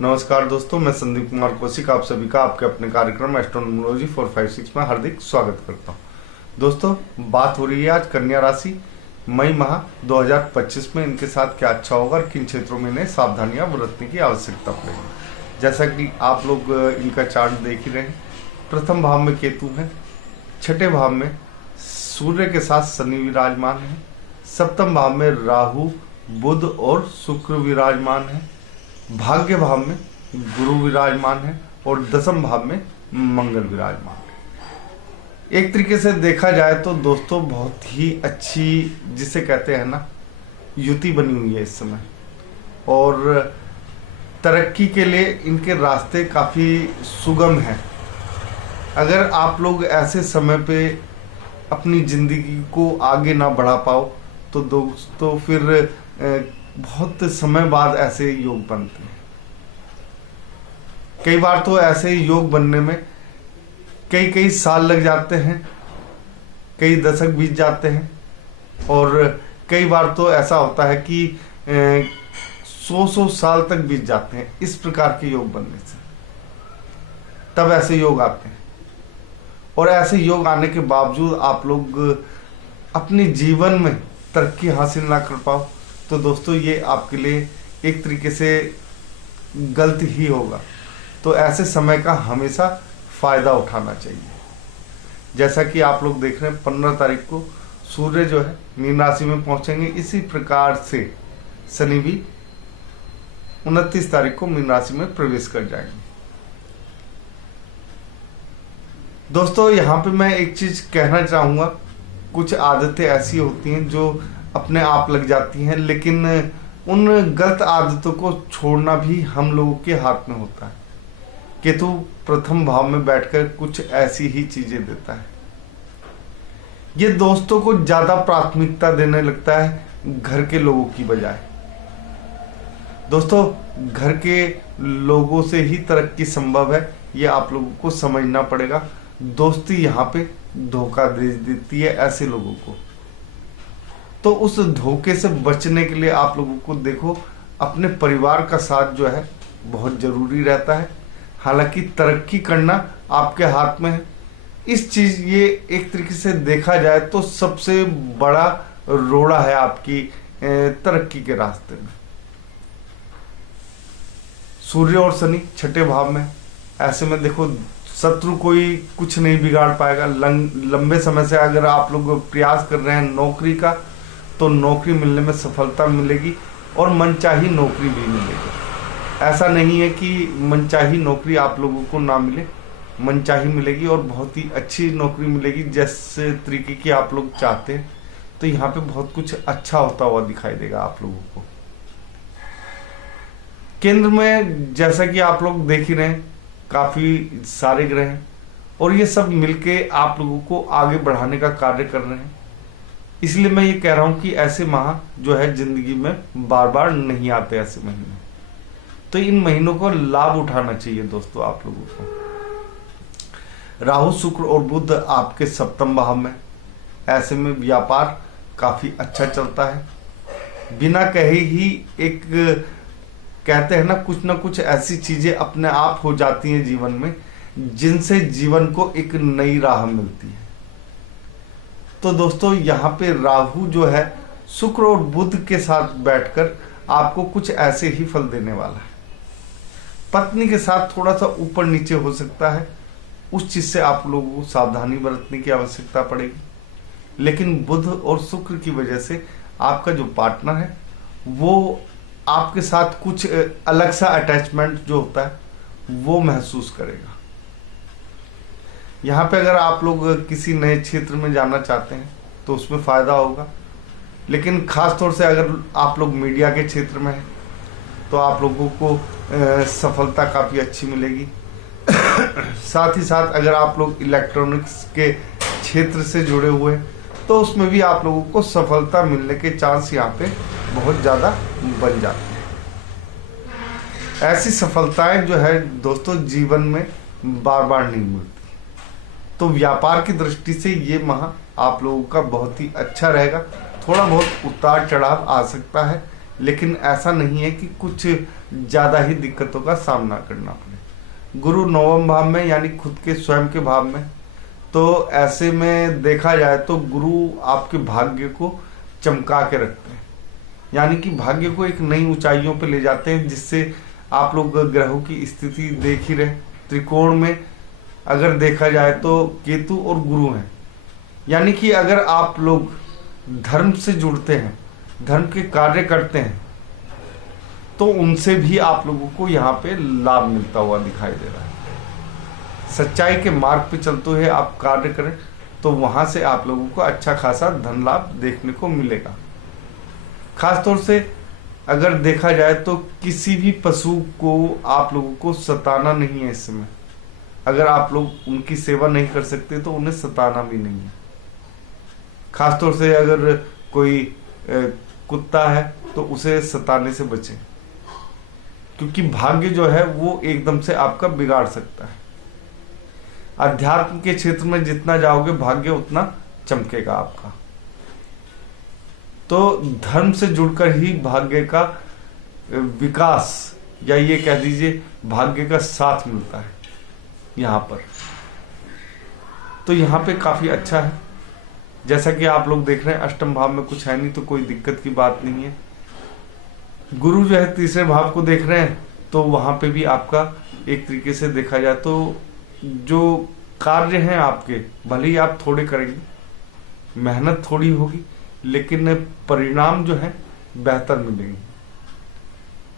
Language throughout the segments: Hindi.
नमस्कार दोस्तों, मैं संदीप कुमार कौशिक आप सभी का आपके अपने कार्यक्रम एस्ट्रोनोमोलॉजी 456 में हार्दिक स्वागत करता हूं। दोस्तों, बात हो रही है आज कन्या राशि मई माह 2025 में इनके साथ क्या अच्छा होगा और किन क्षेत्रों में इन्हें सावधानियां बरतने की आवश्यकता पड़ेगी। जैसा कि आप लोग इनका चार्ट देख ही रहे हैं, प्रथम भाव में केतु है, छठे भाव में सूर्य के साथ शनि विराजमान है, सप्तम भाव में राहु बुध और शुक्र विराजमान है, भाग्य भाव में गुरु विराजमान है और दसम भाव में मंगल विराजमान है। एक तरीके से देखा जाए तो दोस्तों बहुत ही अच्छी, जिसे कहते हैं ना, युति बनी हुई है इस समय और तरक्की के लिए इनके रास्ते काफी सुगम हैं। अगर आप लोग ऐसे समय पे अपनी जिंदगी को आगे ना बढ़ा पाओ तो दोस्तों फिर बहुत समय बाद ऐसे योग बनते हैं। कई बार तो ऐसे योग बनने में कई साल लग जाते हैं, कई दशक बीत जाते हैं और कई बार तो ऐसा होता है कि 100 साल तक बीत जाते हैं इस प्रकार के योग बनने से। तब ऐसे योग आते हैं और ऐसे योग आने के बावजूद आप लोग अपने जीवन में तरक्की हासिल ना कर पाओ तो दोस्तों ये आपके लिए एक तरीके से गलत ही होगा। तो ऐसे समय का हमेशा फायदा उठाना चाहिए। जैसा कि आप लोग देख रहे हैं 15 तारीख को सूर्य जो है मीन राशि में पहुंचेंगे, इसी प्रकार से शनि भी 29 तारीख को मीन राशि में प्रवेश कर जाएंगे। दोस्तों यहाँ पे मैं एक चीज कहना चाहूंगा, कुछ आदतें ऐसी होती हैं जो अपने आप लग जाती हैं, लेकिन उन गलत आदतों को छोड़ना भी हम लोगों के हाथ में होता है। केतु प्रथम भाव में बैठकर कुछ ऐसी ही चीजें देता है। ये दोस्तों को ज्यादा प्राथमिकता देने लगता है घर के लोगों की बजाय। दोस्तों घर के लोगों से ही तरक्की संभव है, ये आप लोगों को समझना पड़ेगा। दोस्ती यहाँ पे धोखा दे देती है ऐसे लोगों को, तो उस धोखे से बचने के लिए आप लोगों को देखो अपने परिवार का साथ जो है बहुत जरूरी रहता है। हालांकि तरक्की करना आपके हाथ में है। इस चीज ये एक तरीके से देखा जाए तो सबसे बड़ा रोड़ा है आपकी तरक्की के रास्ते में। सूर्य और शनि छठे भाव में, ऐसे में देखो शत्रु कोई कुछ नहीं बिगाड़ पाएगा। लंबे समय से अगर आप लोग प्रयास कर रहे हैं नौकरी का तो नौकरी मिलने में सफलता मिलेगी और मनचाही नौकरी भी मिलेगी। ऐसा नहीं है कि मनचाही नौकरी आप लोगों को ना मिले, मनचाही मिलेगी और बहुत ही अच्छी नौकरी मिलेगी जैसे तरीके की आप लोग चाहते हैं। तो यहाँ पे बहुत कुछ अच्छा होता हुआ दिखाई देगा आप लोगों को। केंद्र में जैसा कि आप लोग देख ही रहे हैं काफी सारे ग्रह हैं और ये सब मिलके आप लोगों को आगे बढ़ाने का कार्य कर रहे हैं। इसलिए मैं ये कह रहा हूं कि ऐसे माह जो है जिंदगी में बार बार नहीं आते ऐसे महीने, तो इन महीनों को लाभ उठाना चाहिए दोस्तों आप लोगों को। राहु शुक्र और बुध आपके सप्तम भाव में, ऐसे में व्यापार काफी अच्छा चलता है। बिना कहे ही एक कहते हैं ना कुछ ऐसी चीजें अपने आप हो जाती हैं जीवन में जिनसे जीवन को एक नई राह मिलती है। तो दोस्तों यहाँ पे राहु जो है शुक्र और बुध के साथ बैठकर आपको कुछ ऐसे ही फल देने वाला है। पत्नी के साथ थोड़ा सा ऊपर नीचे हो सकता है, उस चीज से आप लोगों को सावधानी बरतने की आवश्यकता पड़ेगी। लेकिन बुध और शुक्र की वजह से आपका जो पार्टनर है वो आपके साथ कुछ अलग सा अटैचमेंट जो होता है वो महसूस करेगा। यहाँ पे अगर आप लोग किसी नए क्षेत्र में जाना चाहते हैं तो उसमें फायदा होगा, लेकिन खास तौर से अगर आप लोग मीडिया के क्षेत्र में हैं तो आप लोगों को सफलता काफी अच्छी मिलेगी। साथ ही साथ अगर आप लोग इलेक्ट्रॉनिक्स के क्षेत्र से जुड़े हुए हैं तो उसमें भी आप लोगों को सफलता मिलने के चांस यहाँ पे बहुत ज्यादा बन जाते हैं। ऐसी सफलताएं जो है दोस्तों जीवन में बार बार नहीं मिलती। तो व्यापार की दृष्टि से ये माह आप लोगों का बहुत ही अच्छा रहेगा। थोड़ा बहुत उतार चढ़ाव आ सकता है, लेकिन ऐसा नहीं है कि कुछ ज्यादा ही दिक्कतों का सामना करना पड़े। गुरु नवम भाव में यानी खुद के स्वयं के भाव में, तो ऐसे में देखा जाए तो गुरु आपके भाग्य को चमका के रखते हैं, यानी कि भाग्य को एक नई ऊंचाइयों पे ले जाते हैं, जिससे आप लोग ग्रहों की स्थिति देख ही रहे। त्रिकोण में अगर देखा जाए तो केतु और गुरु हैं, यानी कि अगर आप लोग धर्म से जुड़ते हैं, धर्म के कार्य करते हैं, तो उनसे भी आप लोगों को यहाँ पे लाभ मिलता हुआ दिखाई दे रहा है। सच्चाई के मार्ग पे चलते हुए आप कार्य करें तो वहां से आप लोगों को अच्छा खासा धन लाभ देखने को मिलेगा। खासतौर से अगर देखा जाए तो किसी भी पशु को आप लोगों को सताना नहीं है इस समय। अगर आप लोग उनकी सेवा नहीं कर सकते तो उन्हें सताना भी नहीं है। खासतौर से अगर कोई कुत्ता है तो उसे सताने से बचें, क्योंकि भाग्य जो है वो एकदम से आपका बिगाड़ सकता है। अध्यात्म के क्षेत्र में जितना जाओगे भाग्य उतना चमकेगा आपका। तो धर्म से जुड़कर ही भाग्य का विकास, या ये कह दीजिए भाग्य का साथ मिलता है यहाँ पर। तो यहाँ पे काफी अच्छा है। जैसा कि आप लोग देख रहे हैं अष्टम भाव में कुछ है नहीं, तो कोई दिक्कत की बात नहीं है। गुरु जो है तीसरे भाव को देख रहे हैं, तो वहां पे भी आपका एक तरीके से देखा जाए तो जो कार्य हैं आपके, भले ही आप थोड़े करेंगे, मेहनत थोड़ी होगी, लेकिन परिणाम जो है बेहतर मिलेंगे।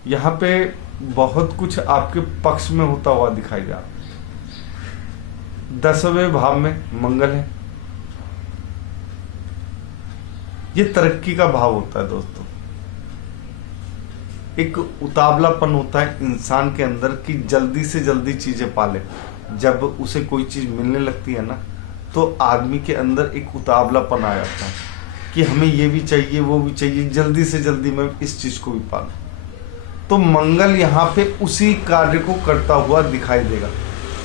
यहाँ पे बहुत कुछ आपके पक्ष में होता हुआ दिखाई दे रहा है। 10वें भाव में मंगल है, ये तरक्की का भाव होता है दोस्तों। एक उतावलापन होता है इंसान के अंदर कि जल्दी से जल्दी चीजें पाले। जब उसे कोई चीज मिलने लगती है ना, तो आदमी के अंदर एक उतावलापन आ जाता है कि हमें ये भी चाहिए वो भी चाहिए, जल्दी से जल्दी मैं इस चीज को भी पालूं। तो मंगल यहाँ पे उसी कार्य को करता हुआ दिखाई देगा,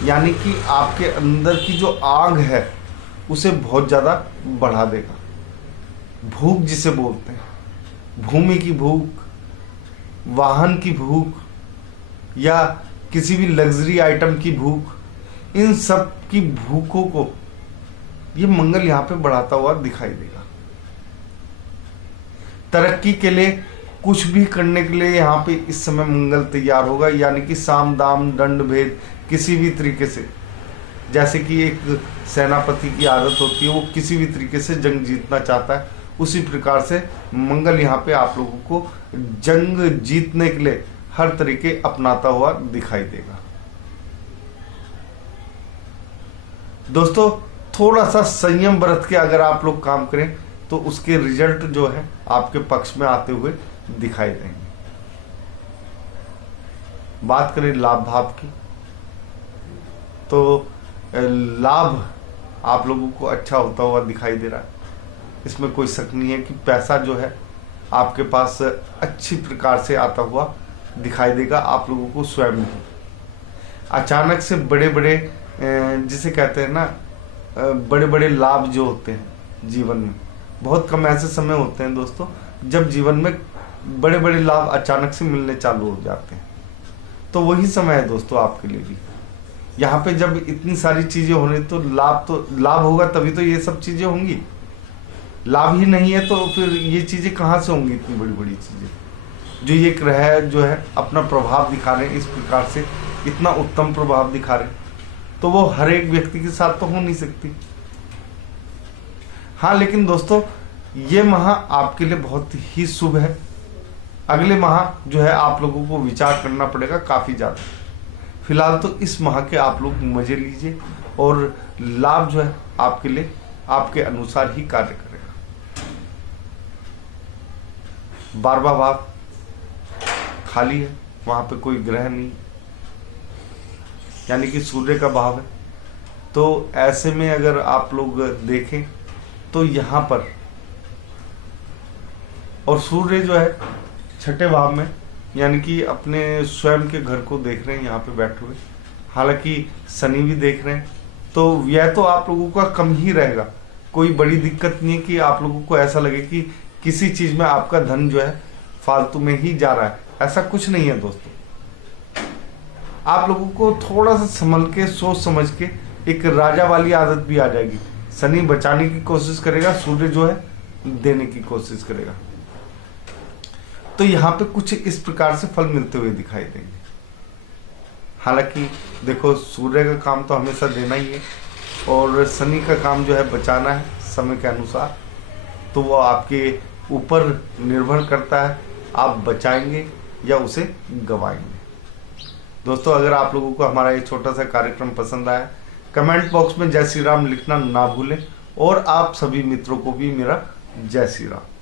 यानी कि आपके अंदर की जो आग है उसे बहुत ज्यादा बढ़ा देगा। भूख जिसे बोलते हैं, भूमि की भूख, वाहन की भूख, या किसी भी लग्जरी आइटम की भूख, इन सब की भूखों को ये मंगल यहाँ पे बढ़ाता हुआ दिखाई देगा। तरक्की के लिए कुछ भी करने के लिए यहाँ पे इस समय मंगल तैयार होगा, यानी कि साम दाम दंड भेद किसी भी तरीके से, जैसे कि एक सेनापति की आदत होती है, वो किसी भी तरीके से जंग जीतना चाहता है, उसी प्रकार से मंगल यहाँ पे आप लोगों को जंग जीतने के लिए हर तरीके अपनाता हुआ दिखाई देगा। दोस्तों थोड़ा सा संयम बरत के अगर आप लोग काम करें तो उसके रिजल्ट जो है आपके पक्ष में आते हुए दिखाई देंगे। बात करें लाभ भाव की, तो लाभ आप लोगों को अच्छा होता हुआ दिखाई दे रहा है। इसमें कोई शक नहीं है कि पैसा जो है आपके पास अच्छी प्रकार से आता हुआ दिखाई देगा आप लोगों को स्वयं ही। अचानक से बड़े बड़े जिसे कहते हैं ना, बड़े बड़े लाभ जो होते हैं जीवन में, बहुत कम ऐसे समय होते हैं दोस्तों जब जीवन में बड़े बड़े लाभ अचानक से मिलने चालू हो जाते हैं। तो वही समय है दोस्तों आपके लिए भी। यहाँ पे जब इतनी सारी चीजें होने, तो लाभ होगा तभी तो ये सब चीजें होंगी। लाभ ही नहीं है तो फिर ये चीजें कहाँ से होंगी, इतनी बड़ी बड़ी चीजें। जो ये ग्रह जो है अपना प्रभाव दिखा रहे हैं इस प्रकार से, इतना उत्तम प्रभाव दिखा रहे हैं, तो वो हर एक व्यक्ति के साथ तो हो नहीं सकती। हाँ, लेकिन दोस्तों ये माह आपके लिए बहुत ही शुभ है। अगले माह जो है आप लोगों को विचार करना पड़ेगा काफी ज्यादा। फिलहाल तो इस माह के आप लोग मजे लीजिए और लाभ जो है आपके लिए आपके अनुसार ही कार्य करेगा। 12वां भाव खाली है, वहां पे कोई ग्रह नहीं, यानी कि सूर्य का भाव है। तो ऐसे में अगर आप लोग देखें तो यहाँ पर, और सूर्य जो है 6ठे भाव में, यानी कि अपने स्वयं के घर को देख रहे हैं यहाँ पे बैठे हुए। हालांकि शनि भी देख रहे हैं, तो यह तो आप लोगों का कम ही रहेगा। कोई बड़ी दिक्कत नहीं है कि आप लोगों को ऐसा लगे कि किसी चीज में आपका धन जो है फालतू में ही जा रहा है, ऐसा कुछ नहीं है दोस्तों। आप लोगों को थोड़ा सा संभल के, सोच समझ के, एक राजा वाली आदत भी आ जाएगी। शनि बचाने की कोशिश करेगा, सूर्य जो है देने की कोशिश करेगा। तो यहाँ पे कुछ इस प्रकार से फल मिलते हुए दिखाई देंगे। हालांकि देखो, सूर्य का काम तो हमेशा देना ही है, और शनि का काम जो है बचाना है समय के अनुसार। तो वो आपके ऊपर निर्भर करता है, आप बचाएंगे या उसे गवाएंगे। दोस्तों, अगर आप लोगों को हमारा ये छोटा सा कार्यक्रम पसंद आया, कमेंट बॉक्स में जय श्री राम लिखना ना भूलें, और आप सभी मित्रों को भी मेरा जय श्री राम।